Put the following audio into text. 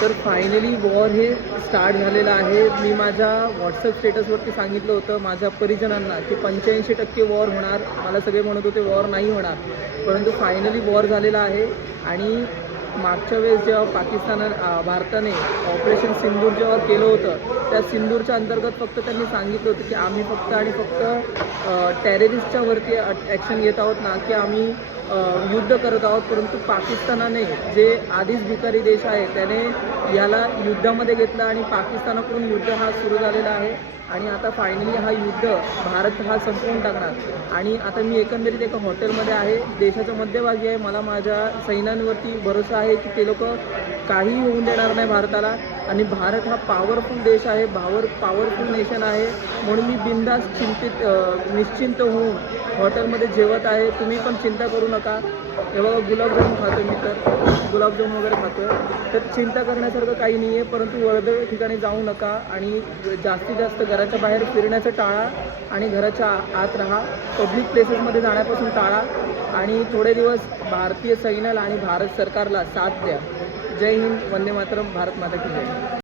तर finally war हे start झालेलं आहे. मी माझ्या व्हॉट्सअप स्टेटसवरती सांगितलं होतं माझ्या परिजनांना की 85% वॉर होणार. मला सगळे म्हणत होते वॉर नाही होणार, परंतु फायनली वॉर झालेला आहे. आणि मागच्या वेळेस जेव्हा भारताने ऑपरेशन सिंदूर जेव्हा केलं होतं, त्या सिंदूरच्या अंतर्गत फक्त त्यांनी सांगितलं होतं की आम्ही फक्त आणि फक्त टेररिस्टच्या वरती ॲक्शन घेत आहोत ना, की आम्ही युद्ध करत आहोत. परंतु पाकिस्तानाने, जे आधीच भिकारी देश आहे, त्याने याला युद्धामध्ये घेतलं आणि पाकिस्तानाकडून युद्ध हा सुरू झालेला आहे. आणि आता फायनली हा युद्ध भारत हा संपवून टाकणार. आणि आता मी एकंदरीत एका हॉटेलमध्ये आहे, देशाच्या मध्यभागी आहे. मला माझ्या सैन्यांवरती भरोसा आहे की ते लोक काहीही होऊन देणार नाही भारताला. आणि भारत हा पॉवरफुल देश आहे, पॉवरफुल नेशन आहे. म्हणून मी बिनधास्त निश्चिंत होऊन हॉटेलमध्ये जेवत आहे. तुम्ही पण चिंता करू नका. हे बघा, गुलाबजामुन खातो मी, तर गुलाबजामुन वगैरे खातो. तर चिंता करण्यासारखं काही नाही आहे. परंतु वर्दळ ठिकाणी जाऊ नका आणि जास्तीत जास्त घराच्या बाहेर फिरण्याचं टाळा आणि घराच्या आत राहा. पब्लिक प्लेसेसमध्ये जाण्यापासून टाळा आणि थोडे दिवस भारतीय सैन्याला आणि भारत सरकारला साथ द्या. जय हिंद, वंदे मातरम, भारत माता की जय.